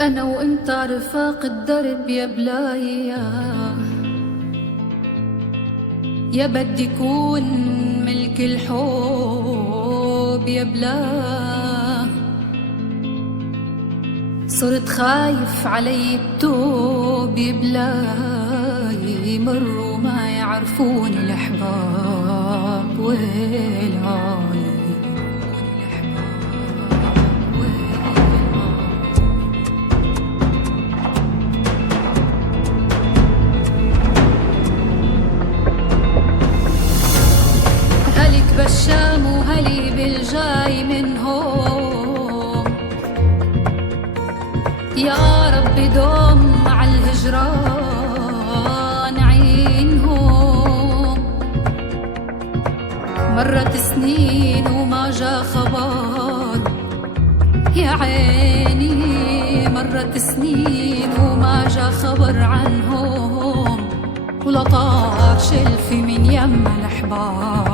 أنا وإنت رفاق الدرب يا بلايا، يا بدي كون ملك الحب يا بلا. صرت خايف علي التوب يا بلاي، مروا ما يعرفوني الأحباب والهاي. هلك بالشام وهلي بالجاي منهم، يا رب دوم مع الهجران عينهم. مرت سنين وما جا خبر يا عيني، مرت سنين وما جا خبر عنهم، ولا طار شلفي من يم الأحباب.